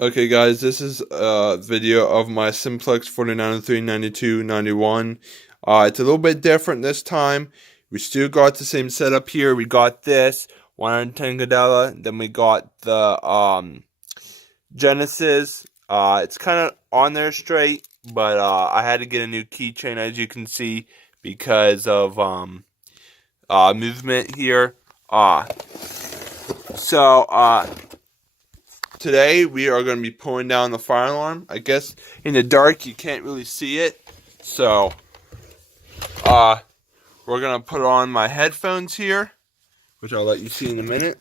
Okay guys, this is a video of my simplex 4903, 92, 91. It's a little bit different this time. We still got the same setup here. We got this 110 Cadella, then we got the Genesis. It's kind of on there straight, but I had to get a new keychain, as you can see, because of movement here. So today we are going to be pulling down the fire alarm. I guess in the dark you can't really see it, so we're going to put on my headphones here, which I'll let you see in a minute.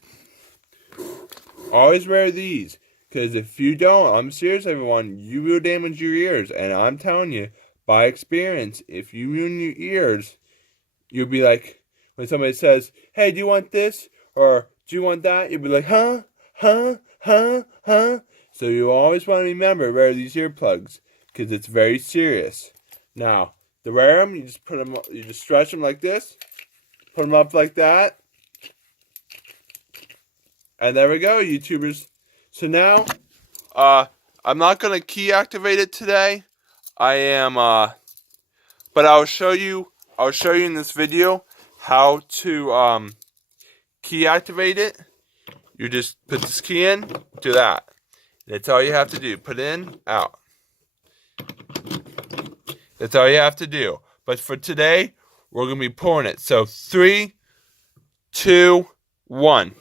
Always wear these, because if you don't, I'm serious everyone, you will damage your ears. And I'm telling you, by experience, if you ruin your ears, you'll be like, when somebody says, hey, do you want this? Or do you want that? You'll be like, huh? Huh? Huh? Huh? So you always want to remember, wear these earplugs, because it's very serious. Now, to wear them, you just put them, you just stretch them like this, put them up like that, and there we go, YouTubers. So now, I'm not gonna key activate it today. I am, but I'll show you in this video how to key activate it. You just put this key in, do that. That's all you have to do. Put in, out. That's all you have to do. But for today, we're going to be pulling it. So 3, 2, 1.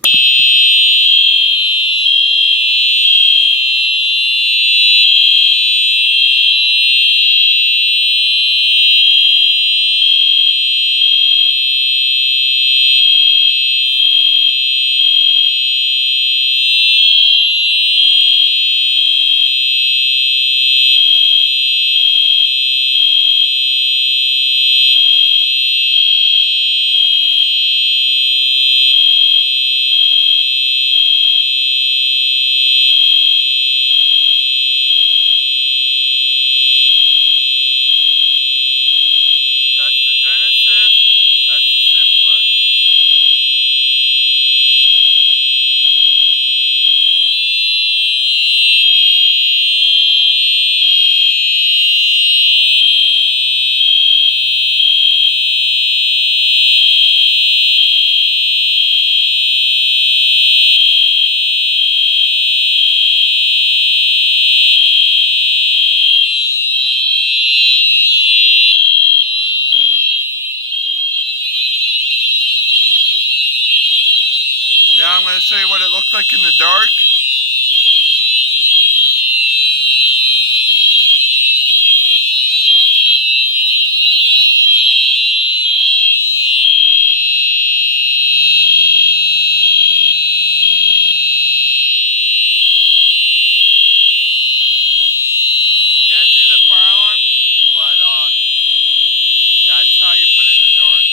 That's the Genesis. That's the simplex. Now I'm going to show you what it looks like in the dark. Can't see the fire alarm, but that's how you put it in the dark.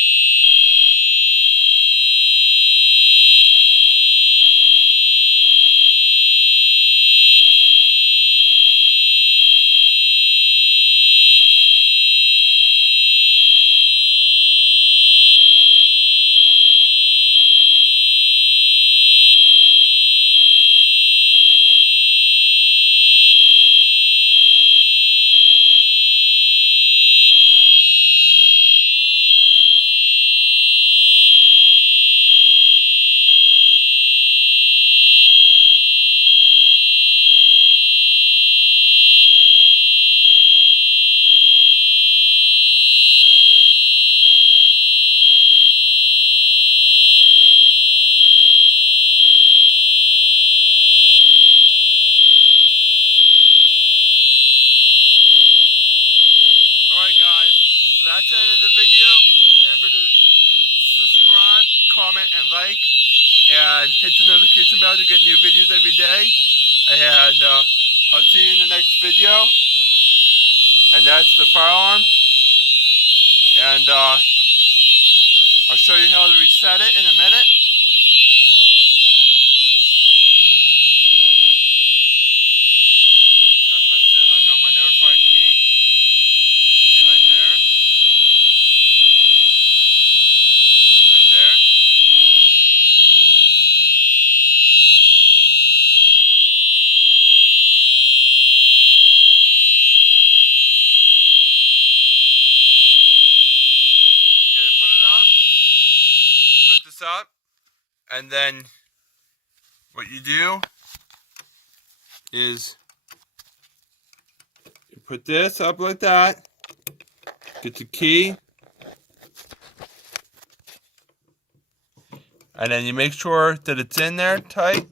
Alright guys, so that's the end of the video. Remember to subscribe, comment, and like, and hit the notification bell to get new videos every day. And I'll see you in the next video. And that's the fire alarm. And I'll show you how to reset it in a minute. I got my notifier key. You see right there. Right there. this up, and then what you do is you put this up like that, get the key, and then you make sure that it's in there tight.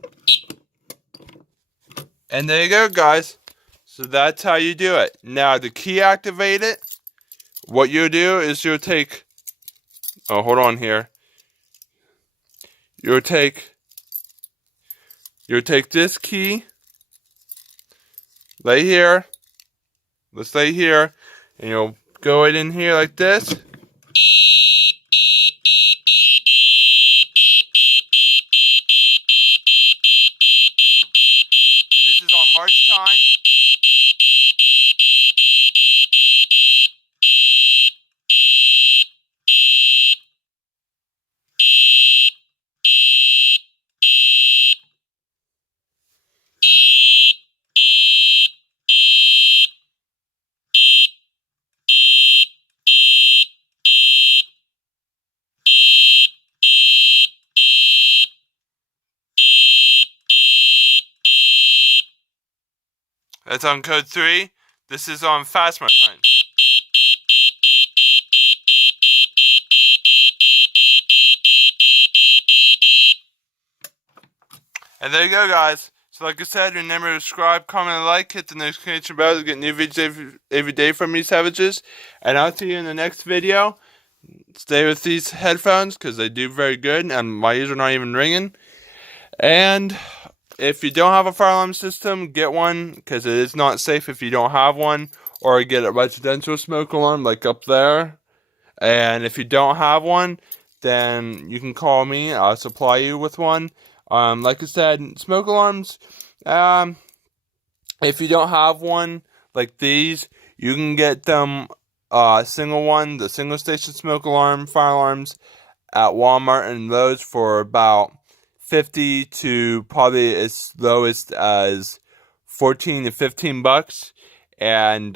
And there you go, guys. So that's how you do it. Now to key activate it, what you'll do is you'll take, oh, hold on here. You'll take this key, lay here, let's lay here, and you'll go it in here like this. And this is on march time. That's on code 3. This is on fast march time. And there you go, guys. So like I said, remember to subscribe, comment, and like. Hit the notification bell to get new videos every day from me, savages. And I'll see you in the next video. Stay with these headphones because they do very good, and my ears are not even ringing. And if you don't have a fire alarm system, get one because it is not safe if you don't have one. Or get a residential smoke alarm like up there. And if you don't have one, then you can call me. I'll supply you with one. Like I said, smoke alarms, if you don't have one like these, you can get them the single station smoke alarm, fire alarms at Walmart and Lowe's for about 50 to probably as lowest as 14 to 15 bucks. And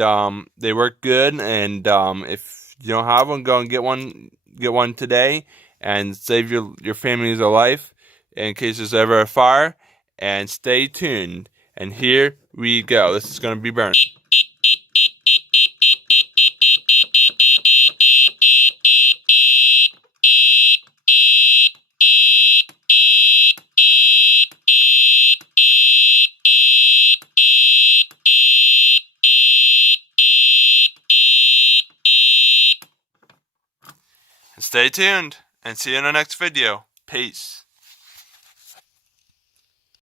they work good. And if you don't have one, go and get one today and save your families a life in case there's ever a fire. And stay tuned. And here we go. This is going to be burning. Stay tuned and see you in the next video. Peace.